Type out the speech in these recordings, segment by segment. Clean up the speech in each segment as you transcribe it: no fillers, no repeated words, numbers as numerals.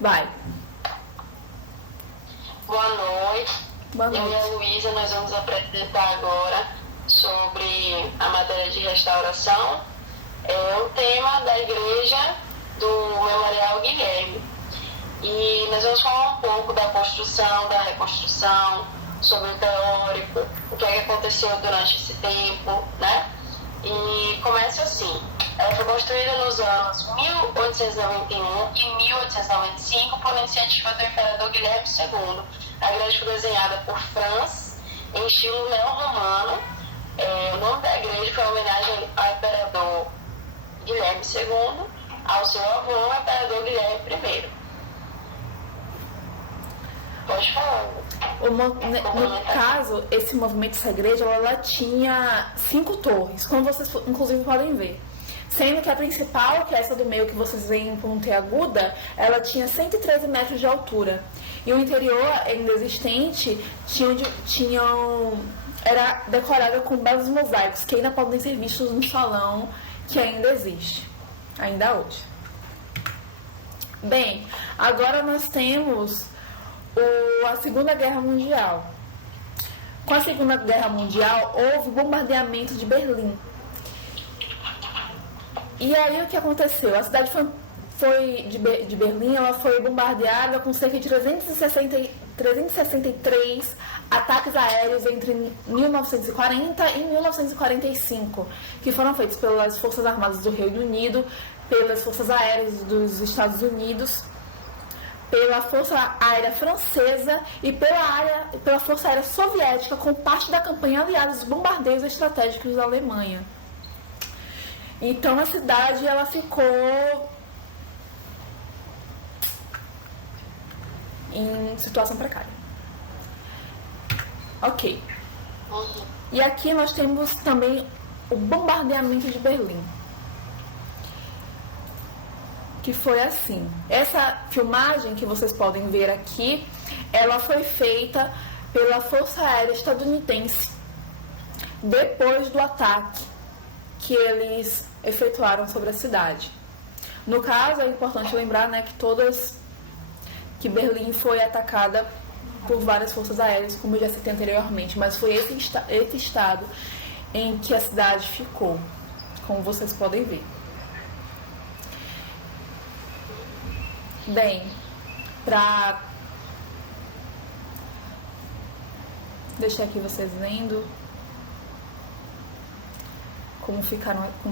Vai. Boa noite. Boa noite. Eu e a Luísa, nós vamos apresentar agora sobre a matéria de restauração. É o tema da igreja do Memorial Guilherme. E nós vamos falar um pouco da construção, da reconstrução, sobre o teórico, o que aconteceu durante esse tempo, né? E começa assim. Ela foi construída nos anos 1891 e 1895 por iniciativa do imperador Guilherme II. A igreja foi desenhada por Franz em estilo neo-romano. O nome da igreja foi em homenagem ao imperador Guilherme II, ao seu avô, o imperador Guilherme I. Pode falar. No caso, esse movimento, essa igreja, ela tinha 5 torres, como vocês inclusive podem ver. Sendo que a principal, que é essa do meio que vocês veem em pontiaguda, ela tinha 113 metros de altura. E o interior, ainda existente, era decorada com belos mosaicos, que ainda podem ser vistos no salão que ainda existe, ainda hoje. Bem, agora nós temos a Segunda Guerra Mundial. Com a Segunda Guerra Mundial, houve bombardeamento de Berlim. E aí o que aconteceu? A cidade de Berlim, ela foi bombardeada com cerca de 363 ataques aéreos entre 1940 e 1945, que foram feitos pelas Forças Armadas do Reino Unido, pelas Forças Aéreas dos Estados Unidos, pela Força Aérea Francesa e pela Força Aérea Soviética, como parte da campanha aliada aos bombardeios estratégicos da Alemanha. Então a cidade ela ficou em situação precária. Ok. E aqui nós temos também o bombardeamento de Berlim, que foi assim. Essa filmagem que vocês podem ver aqui, ela foi feita pela Força Aérea Estadunidense depois do ataque que eles efetuaram sobre a cidade. No caso, é importante lembrar, né, que Berlim foi atacada por várias forças aéreas, como eu já citei anteriormente, mas foi esse estado em que a cidade ficou, como vocês podem ver. Bem, para deixar aqui vocês vendo como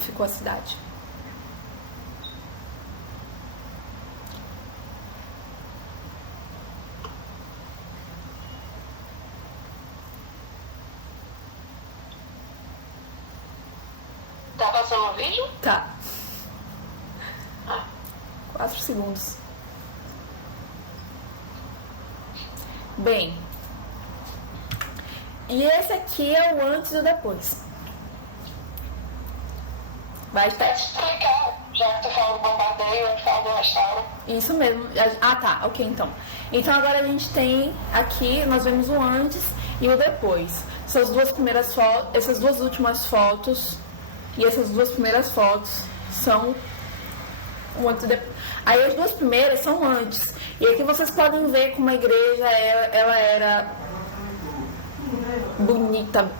ficou a cidade. Tá passando o vídeo? Tá. 4 segundos. Bem, e esse aqui é o antes e o depois. Vai estar... Pode explicar, já que tu falou do bombardeio, eu falo do restauro. Isso mesmo. Ah, tá. Ok, então. Então agora a gente tem aqui, nós vemos o antes e o depois. Essas duas últimas fotos e essas duas primeiras fotos são o antes e depois. Aí as duas primeiras são antes. E aqui vocês podem ver como a igreja ela era bonita,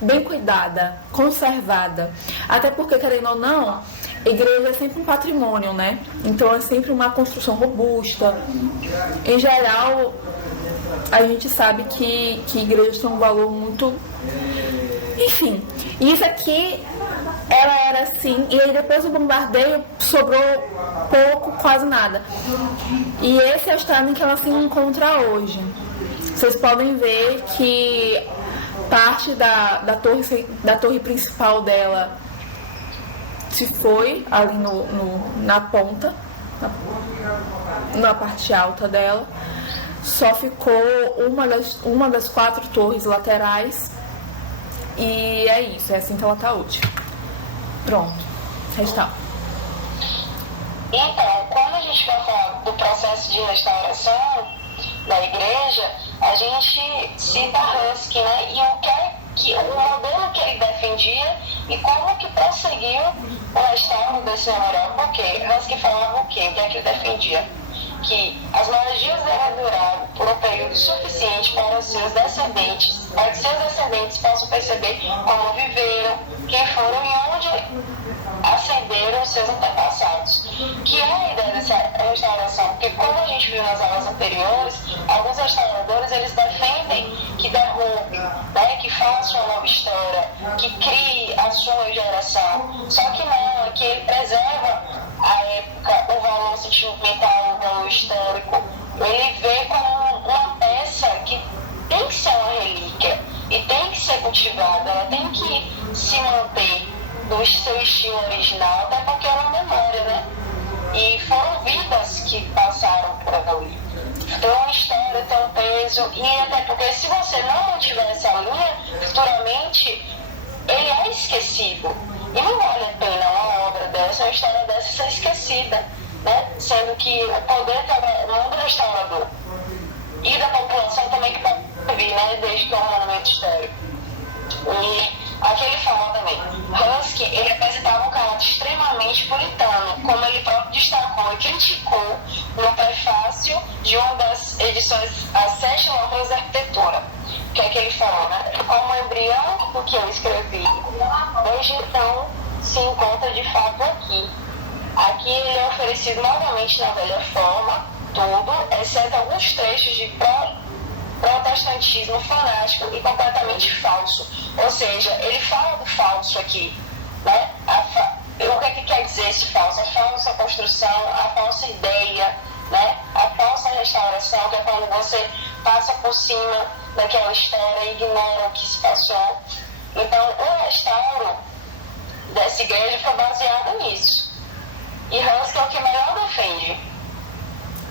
bem cuidada, conservada. Até porque, querendo ou não, a igreja é sempre um patrimônio, né? Então é sempre uma construção robusta. Em geral, a gente sabe que igrejas têm um valor muito... Enfim, isso aqui, ela era assim, e aí depois do bombardeio sobrou pouco, quase nada. E esse é o estado em que ela se encontra hoje. Vocês podem ver que parte da torre principal dela se foi ali na ponta, na parte alta dela. Só ficou uma das 4 torres laterais. E é isso, é assim que ela tá hoje. Pronto, restauro. Então, quando a gente vai falar do processo de restauração da igreja, a gente cita Husky, né? E o modelo que ele defendia e como que prosseguiu o restauro desse memorial. Por quê? Husky falava o quê? O que é que ele defendia? que as monarquias devem durar por um período suficiente para seus descendentes, para que seus descendentes possam perceber como viveram, quem foram e onde ascenderam os seus antepassados. Que é a ideia dessa restauração, porque como a gente viu nas aulas anteriores, alguns restauradores eles defendem que derrube, né, que faça uma nova história, que crie a sua geração. Só que não, é que ele preserva a época, o valor sentimental, o valor histórico. Ele vê como uma peça que tem que ser uma relíquia e tem que ser cultivada, ela tem que se manter do seu estilo original, até porque é uma memória, né? E foram vidas que passaram por ali. Tem uma história, tem um peso, e até porque se você não mantiver essa linha, futuramente ele é esquecido. E não vale a pena uma obra dessa, uma história dessa ser esquecida, né? Sendo que o poder estava no mundo restaurador. E da população também que pode vir, né? Desde que é um momento histórico. E aqui ele fala também, Ruskin, ele apresentava um caráter extremamente puritano, como ele próprio destacou e criticou no prefácio de uma das edições As 7 Lâmpadas da Arquitetura. O que é que ele fala, né? Como embrião do que eu escrevi, desde então se encontra de fato aqui. Aqui ele é oferecido novamente na velha forma, tudo, exceto alguns trechos de protestantismo fanático e completamente falso. Ou seja, ele fala do falso aqui, né? O que é que quer dizer esse falso? A falsa construção, a falsa ideia, né? A falsa restauração, que é quando você passa por cima daquela história e ignora o que se passou. Então, o restauro dessa igreja foi baseado nisso. E Ruskin é o que melhor defende.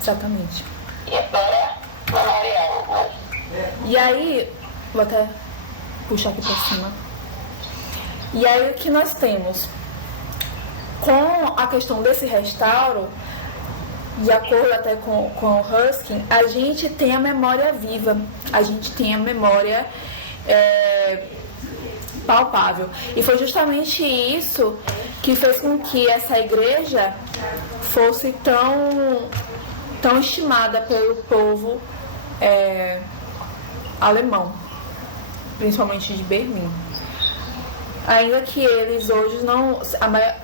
Exatamente. E agora, memorial, né? E aí, vou até puxar aqui por cima. E aí o que nós temos? Com a questão desse restauro, de acordo até com o Ruskin, a gente tem a memória viva, a gente tem a memória palpável. E foi justamente isso que fez com que essa igreja fosse tão estimada pelo povo alemão, principalmente de Berlim. Ainda que eles hoje não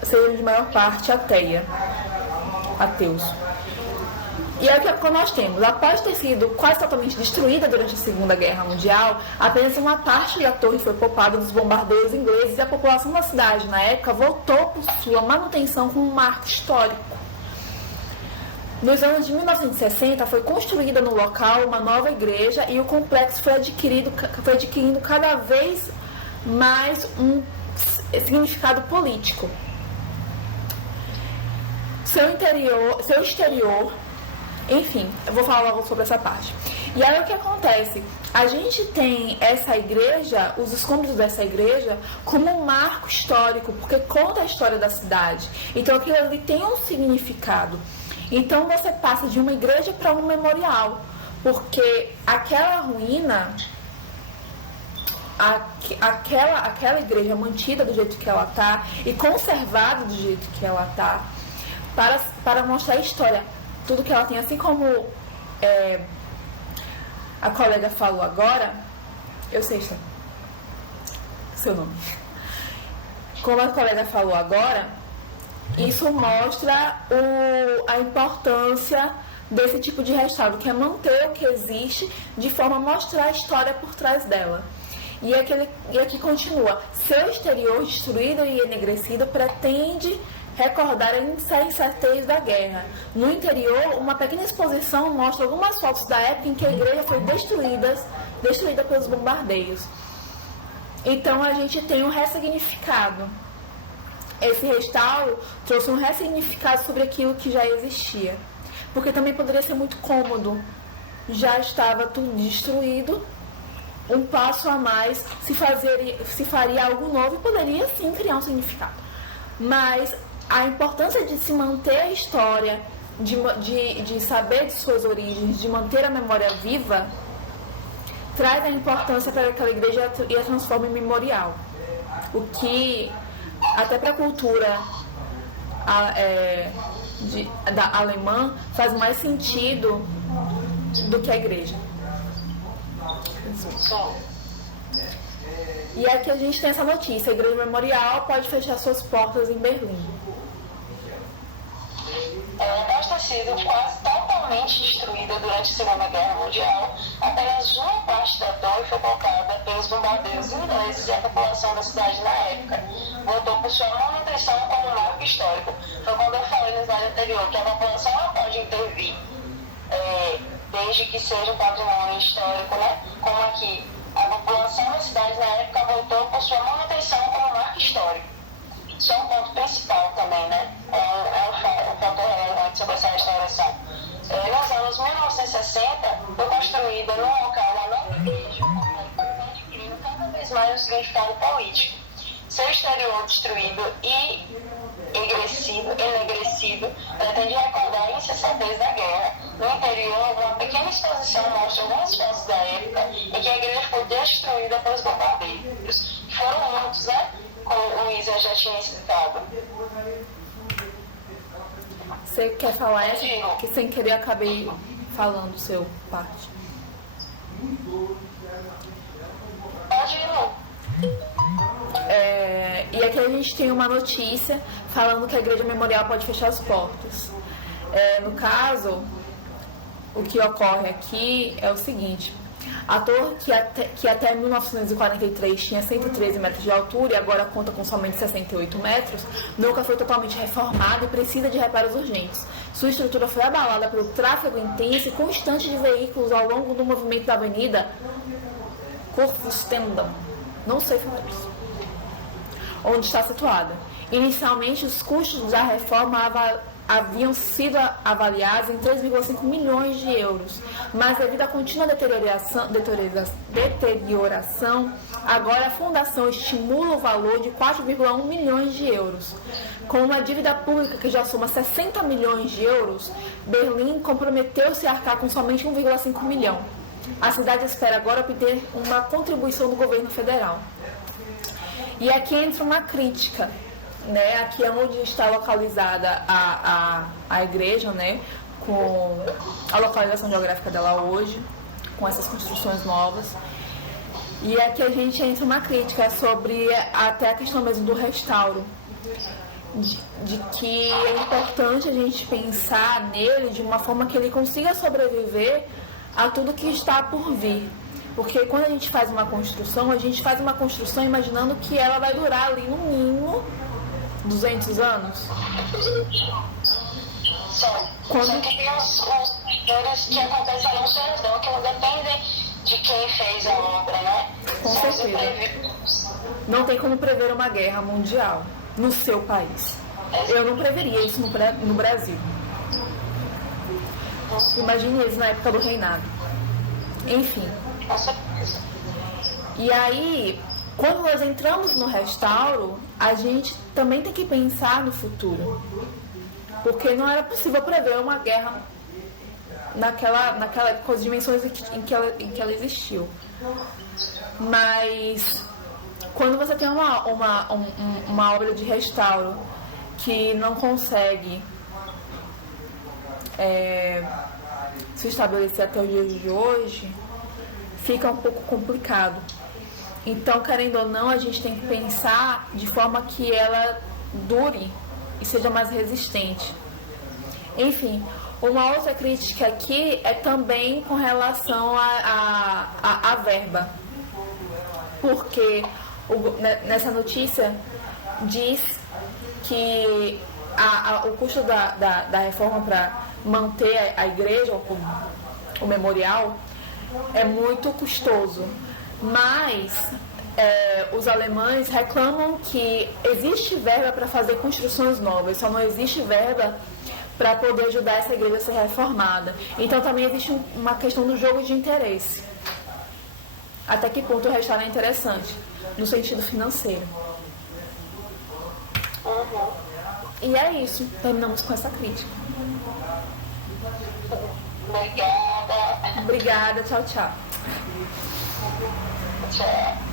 sejam de maior parte ateus. E é o que nós temos. Após ter sido quase totalmente destruída durante a Segunda Guerra Mundial, apenas uma parte da torre foi poupada dos bombardeios ingleses e a população da cidade, na época, voltou por sua manutenção como um marco histórico. Nos anos de 1960, foi construída no local uma nova igreja e o complexo foi adquirindo cada vez mais um significado político. Seu exterior, enfim, eu vou falar logo sobre essa parte. E aí o que acontece? A gente tem essa igreja, os escombros dessa igreja, como um marco histórico, porque conta a história da cidade. Então aquilo ali tem um significado. Então você passa de uma igreja para um memorial, porque aquela ruína, aquela igreja mantida do jeito que ela está e conservada do jeito que ela está, para mostrar a história, tudo que ela tem, assim como a colega falou agora, eu sei seu nome. Como a colega falou agora, isso mostra a importância desse tipo de restauro, que é manter o que existe de forma a mostrar a história por trás dela. E aqui continua, seu exterior destruído e enegrecido pretende recordar a incerteza da guerra. No interior, uma pequena exposição mostra algumas fotos da época em que a igreja foi destruída pelos bombardeios. Então a gente tem um ressignificado. Esse restauro trouxe um ressignificado sobre aquilo que já existia. Porque também poderia ser muito cômodo. Já estava tudo destruído. Um passo a mais se faria algo novo e poderia sim criar um significado. Mas a importância de se manter a história, de saber de suas origens, de manter a memória viva, traz a importância para aquela igreja e a transforma em memorial. O que, até para a cultura da alemã faz mais sentido do que a igreja. E aqui a gente tem essa notícia: a Igreja Memorial pode fechar suas portas em Berlim. Após ter sido quase totalmente destruída durante a Segunda Guerra Mundial, apenas uma parte da torre foi colocada pelos bombardeiros ingleses e a população da cidade na época votou por sua manutenção como marco histórico. Foi quando eu falei no slide anterior que a população não pode intervir, desde que seja um patrimônio histórico, né? Como aqui, a população da cidade na época votou por sua manutenção como marco histórico. Isso é um ponto principal também, né? É um fator relevante sobre essa restauração. Nos anos 1960, foi construída no local uma nova igreja, adquirindo cada vez mais um significado político. Seu exterior destruído e enegrecido pretende recordar a insensatez da guerra. No interior, uma pequena exposição mostra algumas fotos da época em que a igreja foi destruída pelos bombardeiros, que foram muitos, né? Como o Isa já tinha explicado. Você quer falar essa? Que sem querer acabei falando o seu parte. Pode ir, não. E aqui a gente tem uma notícia falando que a Igreja Memorial pode fechar as portas. No caso, o que ocorre aqui é o seguinte: a torre, que até 1943 tinha 113 metros de altura e agora conta com somente 68 metros, nunca foi totalmente reformada e precisa de reparos urgentes. Sua estrutura foi abalada pelo tráfego intenso e constante de veículos ao longo do movimento da avenida Kurfürstendamm, não sei falar isso, onde está situada. Inicialmente, os custos da reforma haviam sido avaliados em 3,5 milhões de euros, mas devido à contínua deterioração, agora a fundação estimula o valor de 4,1 milhões de euros. Com uma dívida pública que já soma 60 milhões de euros, Berlim comprometeu-se a arcar com somente 1,5 milhão. A cidade espera agora obter uma contribuição do governo federal. E aqui entra uma crítica, né? Aqui é onde está localizada a igreja, né? Com a localização geográfica dela hoje, com essas construções novas. E aqui a gente entra uma crítica sobre até a questão mesmo do restauro, de que é importante a gente pensar nele de uma forma que ele consiga sobreviver a tudo que está por vir. Porque quando a gente faz uma construção imaginando que ela vai durar ali no mínimo 200 anos. Quando... Só que tem os fatores que acontecem ali no servidão que não dependem de quem fez a obra, né? Com certeza. Não tem como prever uma guerra mundial no seu país. Eu não preveria isso no Brasil. Imagine eles na época do reinado. Enfim. Com certeza. E aí, quando nós entramos no restauro, a gente também tem que pensar no futuro. Porque não era possível prever uma guerra naquela com as dimensões em que ela existiu. Mas quando você tem uma obra de restauro que não consegue se estabelecer até os dias de hoje, fica um pouco complicado. Então, querendo ou não, a gente tem que pensar de forma que ela dure e seja mais resistente. Enfim, uma outra crítica aqui é também com relação à verba. Porque nessa notícia diz que o custo da reforma para manter a igreja, o memorial, é muito custoso. Mas os alemães reclamam que existe verba para fazer construções novas, só não existe verba para poder ajudar essa igreja a ser reformada. Então também existe uma questão do jogo de interesse. Até que ponto o restauro é interessante, no sentido financeiro. E é isso, terminamos com essa crítica. Obrigada. Obrigada, tchau, tchau. Tchau.